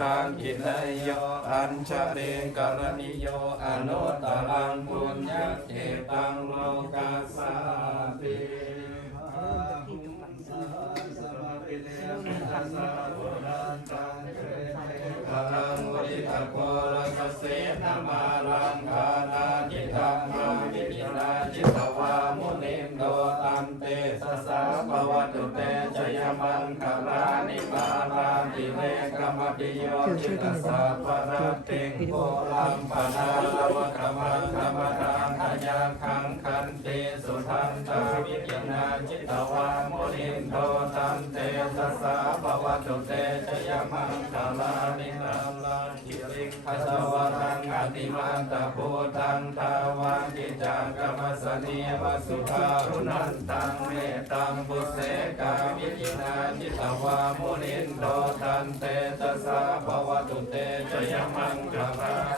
ตังกินยโยอัญชเรกรณิโยอนุตตรังปุญญเกตังโลกัสสาปิกังวริตโกรสเสนามารังคานาจิตังมาวิปินาจิตวามุนิมโดตัมเต สสะภวตุเตจยมังคารานิปาราติเรกมปิโยจิตสาภรติงโกลัมปนาลวะกมังธรรมรังขยาคังคันเตสุทันตาวิปินาจิตวามุนิมโดตัมเตสสะภวตุเตจยมังคารานิปารา ติเรกสวรังอติมันตะโพตังตาวันกิจังกรรมสนียวสุภารุนันตังเมตังบุเสกามิจินาจิตวามุนินโดตันเตตสาภวตุเตจยมังคลา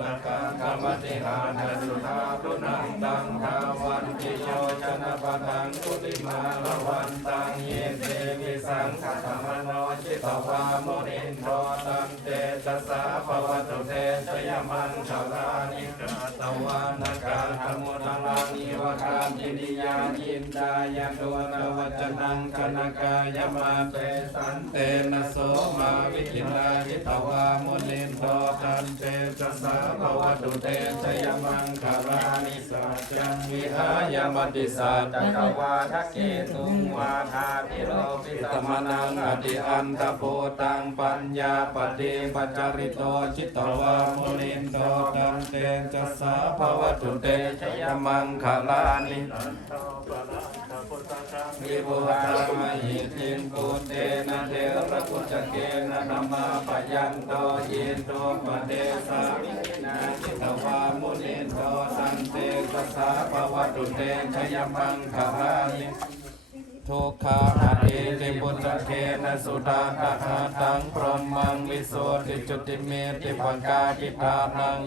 ตกังกรรมติหานสุธารุนังตังทาวันติโยชนะปะทังกุติมาลวันตังเยเตวิสังขตมโนจิตวามุนินโดตันเตตสาภวตุเตชยมันชาลานิกาตวานกาธรรมุนังนิวคา มจินิยาจินดายโดนวัจนังคณกายมาเตสันเตนะโสมาวิจินาจิตวามุนินโดตันเตตสาภวตุเตชยมังคารานิสัจจังวิหายมติสัจจวาทักเกตุงวาทาพิโรปิตมนังอติอันตโพตังปัญญาปฏิปัจจริโตจิตตวามุนินโตตันเตจัสสะภวตุเตชยมังคลานิวิบุหามหิตินปุเตนะเทระกุจเกนะธรรมาปยันโตยินโตปเดสามินาจิตวามุนินโตสันเตจัสสะภวตุเตชยมังคหานิ ทุกขาอดีติปุจจเกนะสุดาตถาตังพรหมังวิโสติจุติเมติปังกาจิตานัง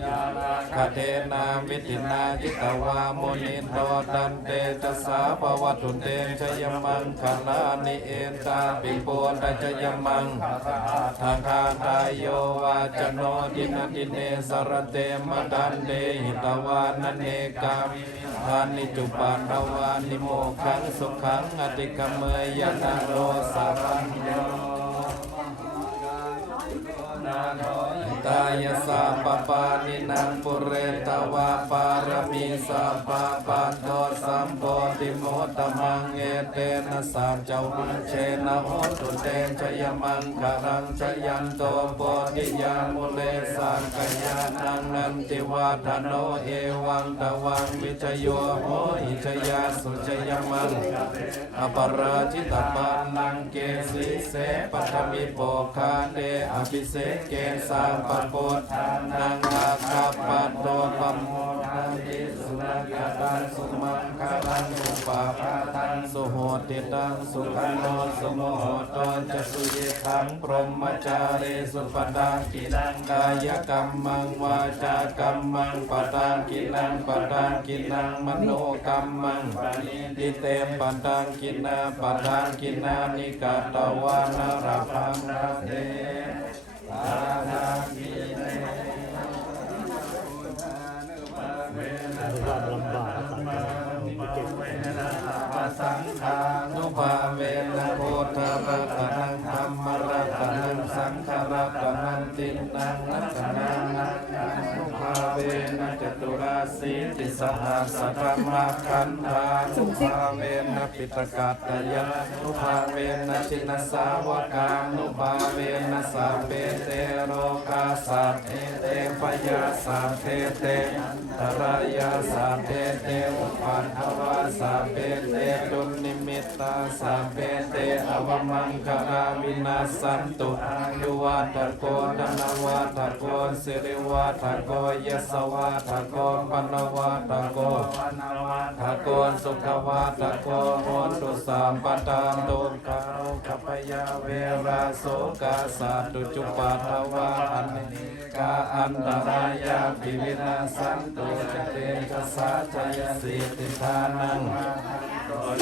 คเทนาวิตินาจิตวามุนิโตตันเตจสาปวัตุเตชยมังคลานิเอนตาปิโปตัจยมังทางคาทายโยวาจโนดินาติเนสรเตมตันเดหิตวานเนกามิทานิจุปาทวานิโมขังสุขังอติกเมยนโรสารัญโย ยสาปปานินังปุเรตวาปารมีสัพพะปัตโตสัมโพธิโมตตมังเอเตนะสัจจวัเชนะโหตุเตชยมังคารังชยันโตโพธิยามุเลสังกยานังนันติวาทโนเอวังตวังวิจโยโหหิชยาสุชยมังอปราชิตปานังเกสิเสปัทมิโปคาเตอภิเสกเกสาปโปทานังอาคาปัตโตปัมโมทันติสุนักตังสุมังคลังสุปาคาตังสุโหติตังสุขันโนสุโมโหตนจะสุเยขังพรหมจารีสุปตังกินังกายกรรมังวาจากรรมังปตังกินังปตังกินังมโนกรรมังปณิติเตปตังกินาปตังกินานิกาตวานาราภังราเท ปานากิเนค สีติสหัสธรรมขันธานุภาเวนะปิตกัตตยานุภาเวนะชินสาวกานุภาเวนะสัพเพเตโรกาสัพเพเตปยาสัพเพเตตรายาสัพเพเตอุปัฏฐวาสัพเพเตตุนิมิตตาสัพเพเตอวมังคาราวินาสันตุอายุวัฏโกธนวัฏโกสิริวัฏโกยสวัฏโกปนวัฏโกทโกสุขวัฏโกโหตุสัมปทานตุกาขปยาเวราโสกาสัตุจุปาทวาอันนิกาอันตรายาปิวินาสันตุจเตจสาจยสิติทานัง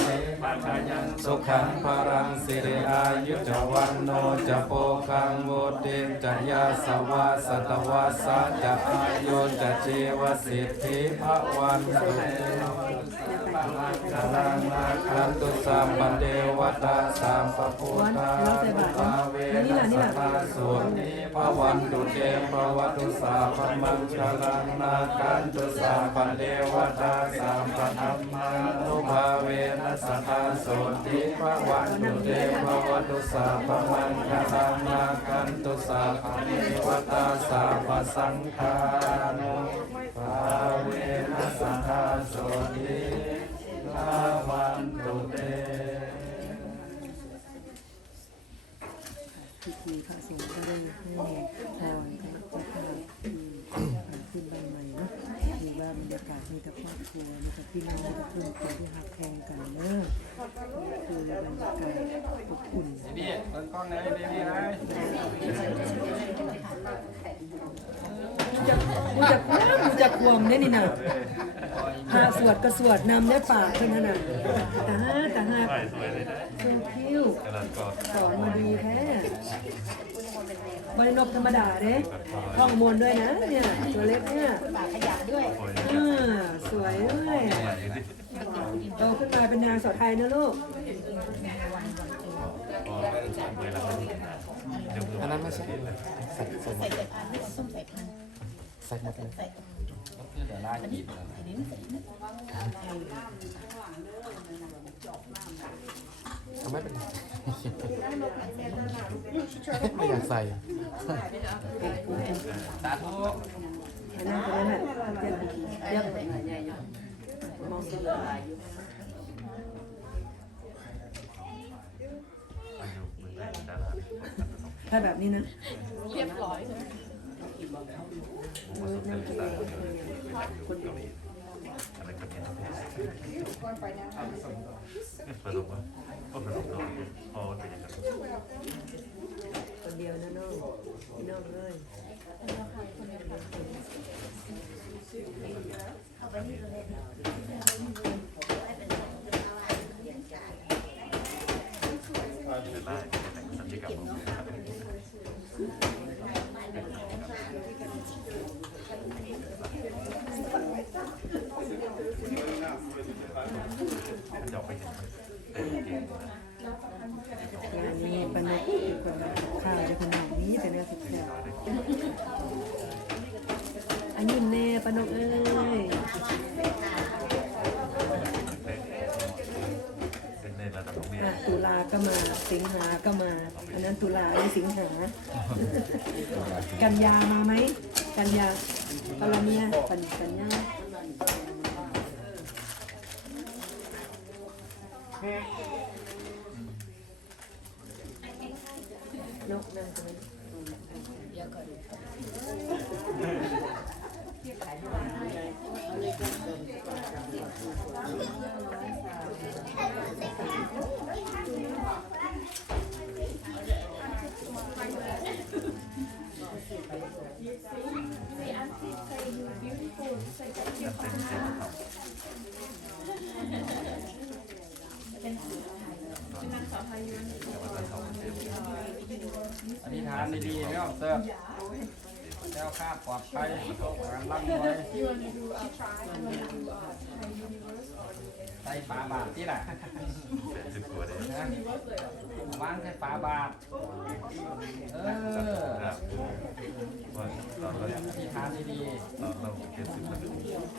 นิปัจจยังสุขังพรังสิริอายุจวันโนจะโปคังโวติจะยาสวาสตวาสาจะอายุจะจีวสิทธิภวันตุ จารังนาคันตุสัมปันเดวตาสัมปพุทธาภาเวนัสตาสุนิภวันตุเตภวตุสาพมังคลังนาคันตุสัมปันเดวตาสัมปธรรมานุภาเวนัสตาสุนิภวันตุเตภวตุสาพมังคลังนาคันตุสัมปันเดวตาสัมปสังฆานุภาเวนัสตาสุนิ ภวันตุเตพิธีพระสงฆ์ก็ได้ให้พรกับเจ้าภาพที่ขึ้นบ้านใหม่เนาะมีว่าบรรยากาศมีแต่ครอบครัวมีแต่พี่น้องมีแต่เพื่อนฝูงที่หักแพงกันเนอะคือบรรยากาศอบอุ่นพี่เปิดกล้องไหนพี่พี่นะมูจะมูจะมูจะควมเนี่ยนี่นะ พาสวดก็สวดนำได้ปากเท่านั้นน่ะแต่ฮะแต่ฮะเพื่อนคิ้วสอนมาดีแท้บรินบธรรมดาเด้ท่องมนด้วยนะเนี่ยตัวเล็กเนี่ยปากขยะด้วยอ่าสวยด้วยโตขึ้นมาเป็นนางสาวไทยนะลูกอันนั้นไม่ใช่ใส่ใส่หมใส่ดใส่พันธุ์ส้มใส่พันธุ์ใส่หมดเลยใส่ เดี๋ยวลาจีบอันนี้ไม่ใส่นะเอาไม่เป็นไรไม่อยากใส่สาธุนนั้นตัวนั้นเรียมเตรียมองสลยถ้าแบบนี้นะ เรียบร้อย เออนั่งกินเอง คนเดียวผสมว่าก็ผสมตัวพอเป็นอย่างนั้นคนเดียวนะน้องพี่น้องเลย เป็นลายแต่งสัญญกรรมจะไปเห็นแต่เก่ง งานนี้ปนุกเป็นคนทำข้าวจะขนาดนี้แต่เนื้อสุดแซ่บอันนี้แน่ปนุกเอ้ย เป็นในระดับโรงเรีย อะ น ตุ ลาก็มาสิงหาก็มา อันนั้นตุลาไม่สิงหา กันยามาไหม กันยาปรเมียกันกันยาโนกนั่งตรงนี้ อธิษฐานดีๆไม่ยอมเสิร์แล้วข้าปลอดภัยงานร่ำรวยใส่ฝาบาทที่ไหนนสิบก วาเลยนะวางใส่ฝาบาทเออครับว่าตอนเราอธิษฐานดีตอนเราเป็นสิบมาดู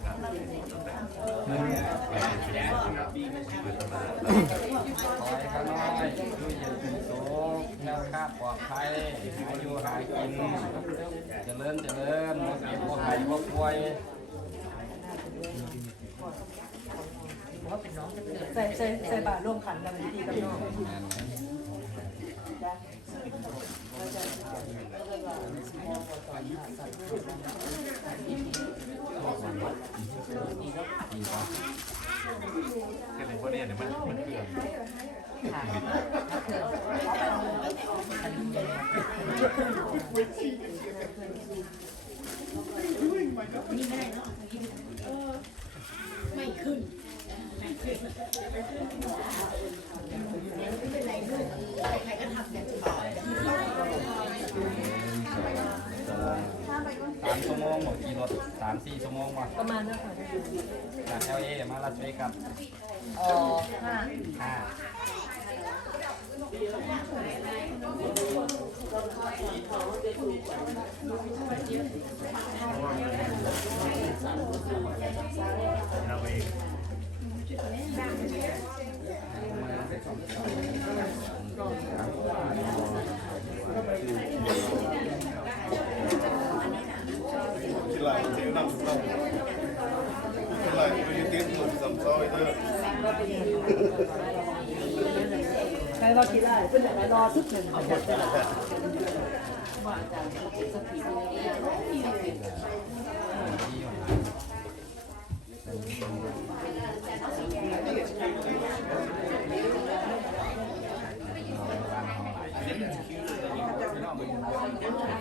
ครับตั้งแต่ๆหนึ่งเป็นสิบเป็นธรรมดาขอให้ข้าน้อยด้วยเย็นเป็นสุขแค้วคลาปลอดภัยหาอยู่หากินเจริญเจริญบ่เก็บบ่หายบ่ป่วยใส่ใส่ใส่บาตรร่วมขันกันดีกับน้อง แค่ในพวกนี้เนี่ยมันมันเกลือนี่ไม่ได้เนาะไม่ขึ้น สามชั่วโมงหมดกี่รถสามสี่ชั่วโมงว่ะประมาณนั้นค่ะจาก LA มาลาสเวกัสอ๋อห้าห้าเราเที่ไร่เพื่อนอยากรอทุกหนึ่งจัดได้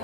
เ